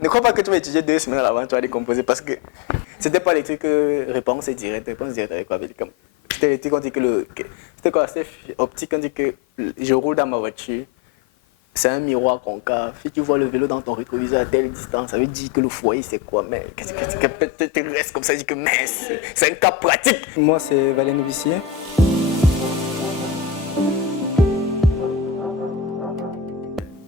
Ne crois pas que tu vas étudier 2 semaines avant, tu vas décomposer parce que c'était pas les trucs réponse directe avec quoi. C'était les trucs, on dit c'était quoi, c'était optique, on dit que je roule dans ma voiture, c'est un miroir concave. Si tu vois le vélo dans ton rétroviseur à telle distance, ça veut dire que le foyer c'est quoi, mais qu'est-ce que tu restes comme ça, dis que mais c'est un cas pratique. Moi c'est Valène Novissier.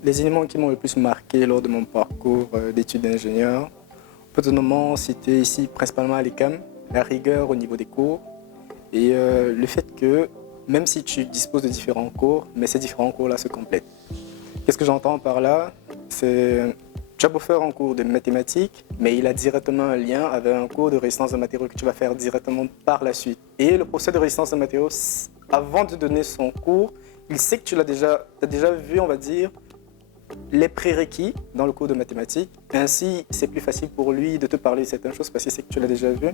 Les éléments qui m'ont le plus marqué lors de mon parcours d'études d'ingénieur, on peut notamment citer ici principalement à l'ECAM, la rigueur au niveau des cours et le fait que même si tu disposes de différents cours, mais ces différents cours-là se complètent. Qu'est-ce que j'entends par là? C'est tu as beau faire un cours de mathématiques, mais il a directement un lien avec un cours de résistance de matériaux que tu vas faire directement par la suite. Et le procès de résistance de matériaux, avant de donner son cours, il sait que tu as déjà vu, on va dire, les prérequis dans le cours de mathématiques. Ainsi, c'est plus facile pour lui de te parler de certaines choses parce qu'il sait que tu l'as déjà vu.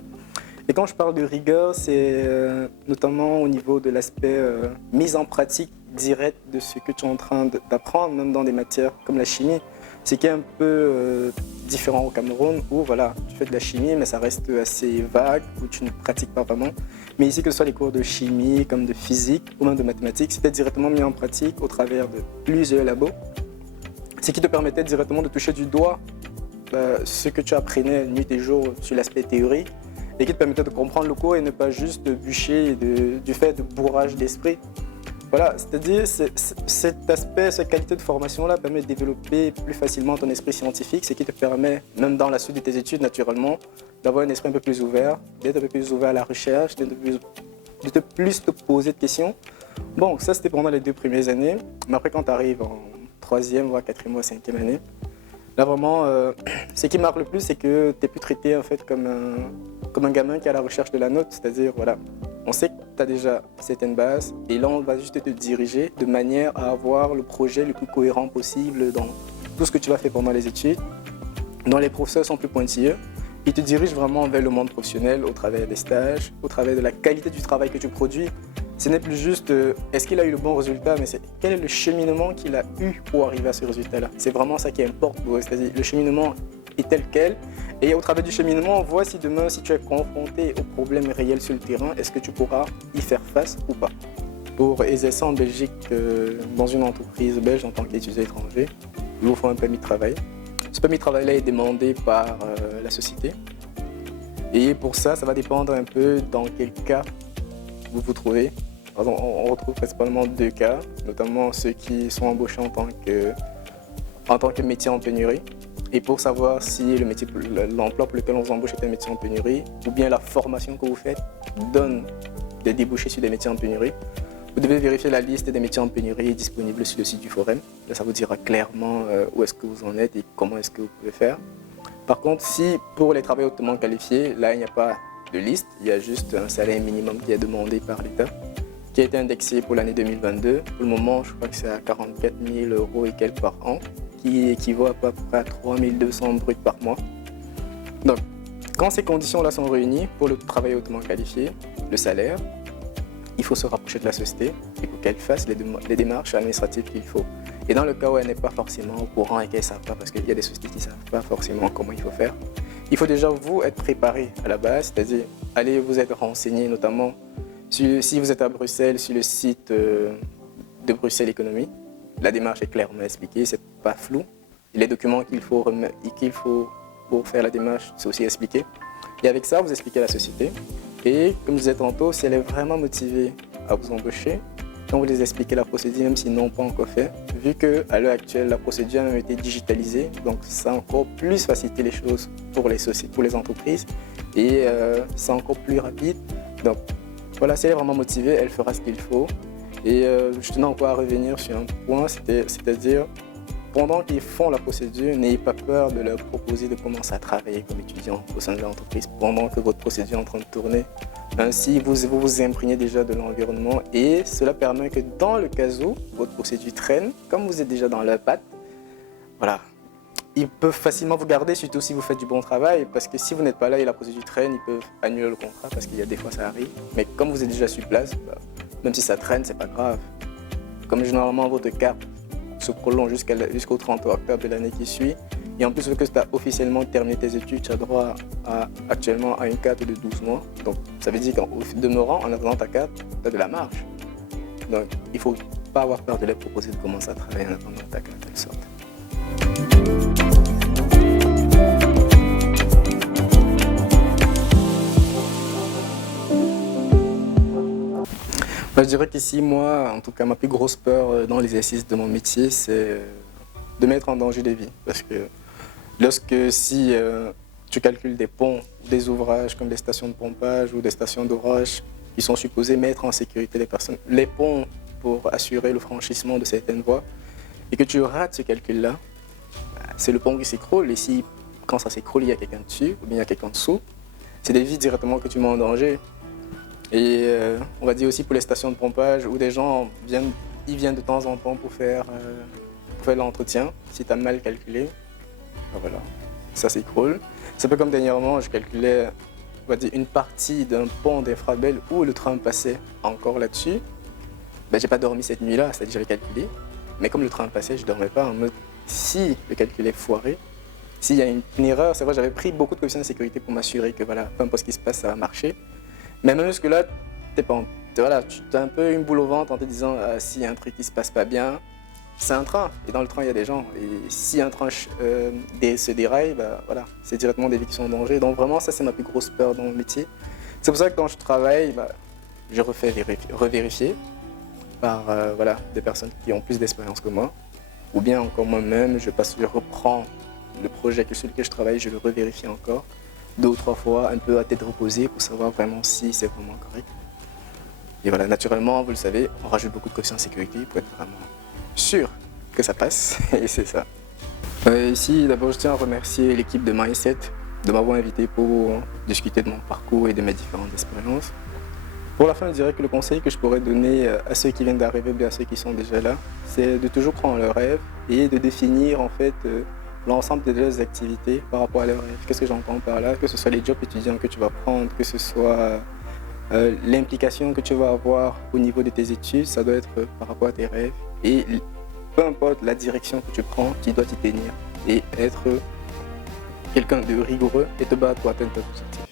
Et quand je parle de rigueur, c'est notamment au niveau de l'aspect mise en pratique directe de ce que tu es en train d'apprendre, même dans des matières comme la chimie. C'est qui est un peu différent au Cameroun où voilà, tu fais de la chimie mais ça reste assez vague, où tu ne pratiques pas vraiment. Mais ici, que ce soit les cours de chimie, comme de physique ou même de mathématiques, c'était directement mis en pratique au travers de plusieurs labos. Ce qui te permettait directement de toucher du doigt ce que tu apprenais nuit et jour sur l'aspect théorique et qui te permettait de comprendre le cours et ne pas juste bûcher du fait de bourrage d'esprit. Voilà, c'est-à-dire cet aspect, cette qualité de formation-là permet de développer plus facilement ton esprit scientifique, ce qui te permet, même dans la suite de tes études naturellement, d'avoir un esprit un peu plus ouvert, d'être un peu plus ouvert à la recherche, de plus te poser de questions. Bon, ça c'était pendant les 2 premières années, mais après quand tu arrives en 3e, voire 4e, voire 5e année. Là vraiment, ce qui marque le plus, c'est que tu es plus traité en fait comme un gamin qui est à la recherche de la note. C'est-à-dire, voilà, on sait que tu as déjà certaines bases et là on va juste te diriger de manière à avoir le projet le plus cohérent possible dans tout ce que tu vas faire pendant les études. Dont les professeurs sont plus pointilleux. Ils te dirigent vraiment vers le monde professionnel au travers des stages, au travers de la qualité du travail que tu produis. Ce n'est plus juste est-ce qu'il a eu le bon résultat, mais c'est quel est le cheminement qu'il a eu pour arriver à ce résultat-là. C'est vraiment ça qui importe pour eux, c'est-à-dire le cheminement est tel quel. Et au travers du cheminement, on voit si demain, si tu es confronté aux problèmes réels sur le terrain, est-ce que tu pourras y faire face ou pas. Pour exercer en Belgique dans une entreprise belge en tant qu'étudiant étranger, il vous faut un permis de travail. Ce permis de travail-là est demandé par la société. Et pour ça, ça va dépendre un peu dans quel cas vous vous trouvez. On retrouve principalement 2 cas, notamment ceux qui sont embauchés en tant que métier en pénurie. Et pour savoir si l'emploi pour lequel on vous embauche est un métier en pénurie, ou bien la formation que vous faites donne des débouchés sur des métiers en pénurie, vous devez vérifier la liste des métiers en pénurie disponible sur le site du Forum. Là, ça vous dira clairement où est-ce que vous en êtes et comment est-ce que vous pouvez faire. Par contre, si pour les travailleurs hautement qualifiés, là, il n'y a pas de liste, il y a juste un salaire minimum qui est demandé par l'État, qui a été indexé pour l'année 2022. Pour le moment, je crois que c'est à 44 000 € et quelques par an, qui équivaut à peu près à 3 200 bruts par mois. Donc, quand ces conditions-là sont réunies pour le travail hautement qualifié, le salaire, il faut se rapprocher de la société et pour qu'elle fasse les démarches administratives qu'il faut. Et dans le cas où elle n'est pas forcément au courant et qu'elle ne savent pas, parce qu'il y a des sociétés qui ne savent pas forcément comment il faut faire, il faut déjà vous être préparé à la base, c'est-à-dire allez vous être renseigné notamment si vous êtes à Bruxelles, sur le site de Bruxelles Économie. La démarche est clairement expliquée, c'est pas flou. Les documents qu'il faut pour faire la démarche, c'est aussi expliqué. Et avec ça, vous expliquez à la société. Et comme je disais tantôt, si elle est vraiment motivée à vous embaucher, quand vous les expliquez la procédure, même s'ils n'ont pas encore fait, vu qu'à l'heure actuelle, la procédure a même été digitalisée, donc ça a encore plus facilité les choses pour les sociétés, pour les entreprises, et c'est encore plus rapide. Donc voilà, si elle est vraiment motivée, elle fera ce qu'il faut. Et je tenais encore à revenir sur un point, c'est-à-dire, pendant qu'ils font la procédure, n'ayez pas peur de leur proposer de commencer à travailler comme étudiant au sein de l'entreprise pendant que votre procédure est en train de tourner. Ainsi, vous vous imprégnez déjà de l'environnement et cela permet que dans le cas où votre procédure traîne, comme vous êtes déjà dans leur patte, voilà, ils peuvent facilement vous garder, surtout si vous faites du bon travail, parce que si vous n'êtes pas là et la procédure traîne, ils peuvent annuler le contrat parce qu'il y a des fois ça arrive. Mais comme vous êtes déjà sur place, même si ça traîne, c'est pas grave. Comme généralement votre carte se prolonge jusqu'au 30 octobre de l'année qui suit, Et en plus, vu que tu as officiellement terminé tes études, tu as droit actuellement à une carte de 12 mois. Donc ça veut dire qu'en demeurant, en attendant ta carte, tu as de la marge. Donc il ne faut pas avoir peur de leur proposer de commencer à travailler en attendant ta carte, telle sorte. Je dirais qu'ici, moi, en tout cas, ma plus grosse peur dans l'exercice de mon métier, c'est de mettre en danger des vies. Parce que si tu calcules des ponts, des ouvrages comme des stations de pompage ou des stations d'orage qui sont supposés mettre en sécurité les personnes, les ponts pour assurer le franchissement de certaines voies, et que tu rates ce calcul-là, c'est le pont qui s'écroule. Et si, quand ça s'écroule, il y a quelqu'un dessus ou bien il y a quelqu'un dessous, c'est des vies directement que tu mets en danger. Et on va dire aussi pour les stations de pompage où des gens viennent de temps en temps pour faire l'entretien. Si tu as mal calculé, ben voilà, ça s'écroule. C'est un peu comme dernièrement, je calculais on va dire, une partie d'un pont d'Infrabel où le train passait encore là-dessus. Ben, j'ai pas dormi cette nuit-là, c'est-à-dire j'avais calculé. Mais comme le train passait, je dormais pas en mode si le calcul est foiré, s'il y a une erreur, c'est vrai, j'avais pris beaucoup de précautions de sécurité pour m'assurer que voilà, peu importe ce qui se passe, ça va marcher. Mais même jusque-là, tu as un peu une boule au ventre en te disant s'il y a un truc qui se passe pas bien, c'est un train. Et dans le train, il y a des gens. Et si un train se déraille, bah, voilà, c'est directement des vies qui sont en danger. Donc vraiment, ça, c'est ma plus grosse peur dans mon métier. C'est pour ça que quand je travaille, bah, je refais revérifier par voilà, des personnes qui ont plus d'expérience que moi. Ou bien encore moi-même, je reprends le projet sur lequel je travaille, je le revérifie encore 2 ou 3 fois, un peu à tête reposée pour savoir vraiment si c'est vraiment correct. Et voilà, naturellement, vous le savez, on rajoute beaucoup de caution de sécurité pour être vraiment sûr que ça passe, et c'est ça. Ici, d'abord, je tiens à remercier l'équipe de Mindset de m'avoir invité pour discuter de mon parcours et de mes différentes expériences. Pour la fin, je dirais que le conseil que je pourrais donner à ceux qui viennent d'arriver, bien à ceux qui sont déjà là, c'est de toujours croire en leurs rêves et de définir en fait l'ensemble de leurs activités par rapport à leurs rêves. Qu'est-ce que j'entends par là? Que ce soit les jobs étudiants que tu vas prendre, que ce soit l'implication que tu vas avoir au niveau de tes études, ça doit être par rapport à tes rêves. Et peu importe la direction que tu prends, tu dois t'y tenir et être quelqu'un de rigoureux et te battre pour atteindre tes objectifs.